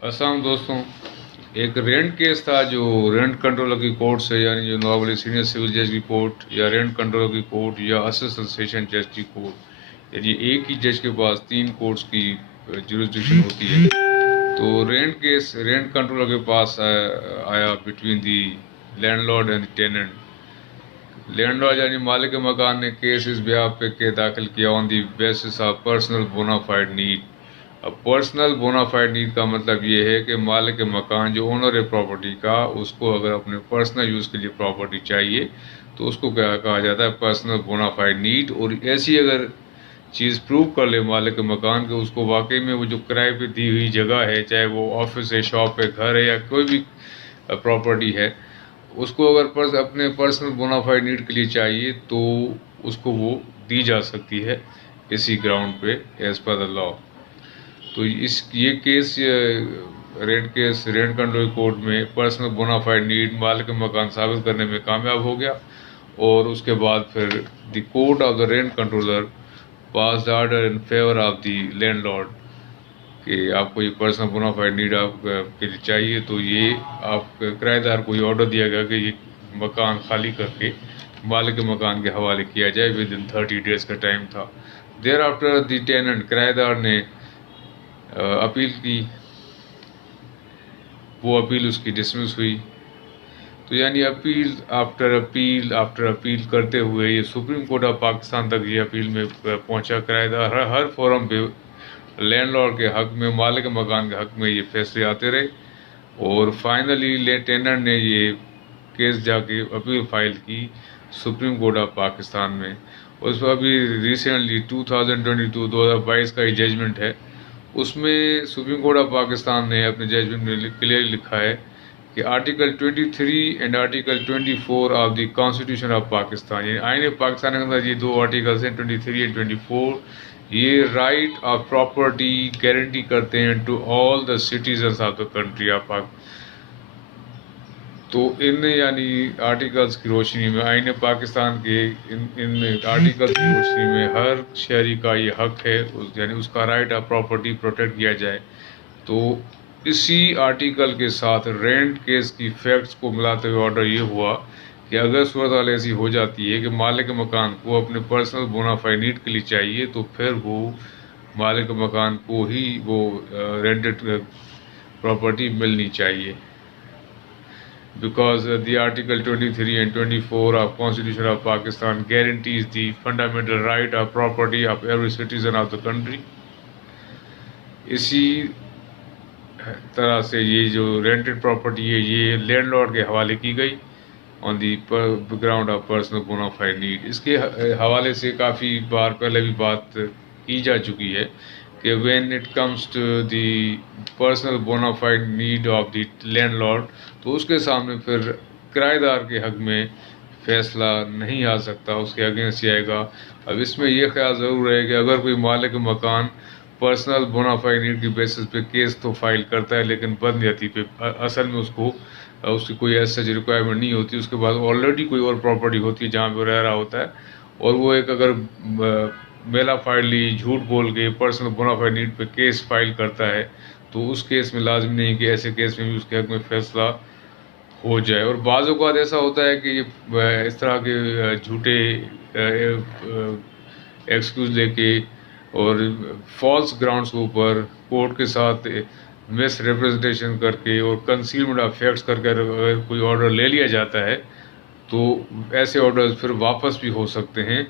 असलम दोस्तों, एक rent case था जो रेंट कंट्रोलर की कोर्ट से, यानी जो नॉर्मली सीनियर सिविल जज की कोर्ट या रेंट कंट्रोलर की कोर्ट या असिस्टेंट सेशन जज की कोर्ट, यानी एक ही जज के पास 3 कोर्ट्स की जुरिस्डिक्शन होती है। तो रेंट कंट्रोलर के पास आया between the landlord and tenant. Landlord यानी मालिक मकान ने केस इस ब्याह पे के दाखिल किया on the basis of personal bona fide need. अब पर्सनल बोनाफाइड नीड का मतलब ये है कि मालिक मकान जो ओनर है प्रॉपर्टी का, उसको अगर अपने पर्सनल यूज़ के लिए प्रॉपर्टी चाहिए तो उसको क्या कहा जाता है, पर्सनल बोनाफाइड नीड। और ऐसी अगर चीज़ प्रूव कर ले मालिक मकान के, उसको वाकई में वो जो किराए पे दी हुई जगह है, चाहे वो ऑफिस है, शॉप है, घर है या कोई भी प्रॉपर्टी है, उसको अगर अपने पर्सनल बोनाफाइड नीड के लिए चाहिए तो उसको वो दी जा सकती है इसी ग्राउंड पे एज पर द लॉ। तो ये केस रेंट कंट्रोल कोर्ट में पर्सनल बोनाफाइड नीड मालिक मकान साबित करने में कामयाब हो गया। और उसके बाद फिर the court of the rent controller pass the order in favour of the landlord कि आपको ये पर्सनल बोनाफाइड नीड के लिए चाहिए, तो ये आप किराएदार को ये ऑर्डर दिया गया कि ये मकान खाली करके मालिक मकान के हवाले किया जाए। विद इन 30 डेज का टाइम था। देयर आफ्टर द टेनेंट, किराएदार ने अपील की, वो अपील उसकी डिसमिस हुई। तो यानी अपील करते हुए ये सुप्रीम कोर्ट ऑफ पाकिस्तान तक ये अपील में पहुंचा। किराएदार हर फोरम पे लैंडलॉर्ड के हक में, मालिक मकान के हक में ये फैसले आते रहे। और फाइनली टेनेंट ने ये केस जाके अपील फाइल की सुप्रीम कोर्ट ऑफ पाकिस्तान में। उस पर अभी रिसेंटली 2022 का ये जजमेंट है, उसमें सुप्रीम कोर्ट ऑफ पाकिस्तान ने अपने जजमेंट में क्लियर लिखा है कि article 23 and article 24 of the constitution of Pakistan, यानी आईन पाकिस्तान के अंदर ये 2 आर्टिकल्स हैं 23 एंड 24, ये राइट ऑफ प्रॉपर्टी गारंटी करते हैं to all the citizens of the country of Pakistan. तो इन यानी आर्टिकल्स की रोशनी में, आईन पाकिस्तान के इन आर्टिकल्स की रोशनी में हर शहरी का ये हक है, यानी उसका राइट ऑफ प्रॉपर्टी प्रोटेक्ट किया जाए। तो इसी आर्टिकल के साथ रेंट केस की फैक्ट्स को मिलाते हुए ऑर्डर ये हुआ कि अगर सूरत हाल ऐसी हो जाती है कि मालिक मकान को अपने पर्सनल बोनाफाइड नीड के लिए चाहिए, तो फिर वो मालिक मकान को ही वो रेंटेड प्रॉपर्टी मिलनी चाहिए। Because the Article 23 and 24 of Constitution of Pakistan guarantees the fundamental right of property of every citizen of the country। इसी तरह से ये जो रेंटेड प्रॉपर्टी है ये लैंडलॉर्ड के हवाले की गई on the ground of personal bona fide need. इसके हवाले से काफ़ी बार पहले भी बात की जा चुकी है कि when it comes to the personal bona fide need of the landlord, तो उसके सामने फिर किराएदार के हक में फैसला नहीं आ सकता, उसके अगेंस्ट आएगा। अब इसमें यह ख्याल ज़रूर है कि अगर कोई मालिक मकान पर्सनल बोनाफाइड नीड की बेसिस पे केस तो फाइल करता है, लेकिन बदनियती पे असल में उसकी कोई ऐसा रिक्वायरमेंट नहीं होती, उसके बाद ऑलरेडी कोई और प्रॉपर्टी होती है जहाँ पे रह रहा होता है, और वो एक अगर मेला फाइडली झूठ बोल के पर्सनल बोनाफाइड नीड पे केस फाइल करता है, तो उस केस में लाजमी नहीं कि ऐसे केस में भी उसके हक में फैसला हो जाए। और बाज़ औक़ात ऐसा होता है कि इस तरह के झूठे एक्सक्यूज़ लेके और फॉल्स ग्राउंड्स के ऊपर कोर्ट के साथ मिस रिप्रेजेंटेशन करके और कंसीलमेंट ऑफ फैक्ट्स करके अगर कोई ऑर्डर ले लिया जाता है, तो ऐसे ऑर्डर्स फिर वापस भी हो सकते हैं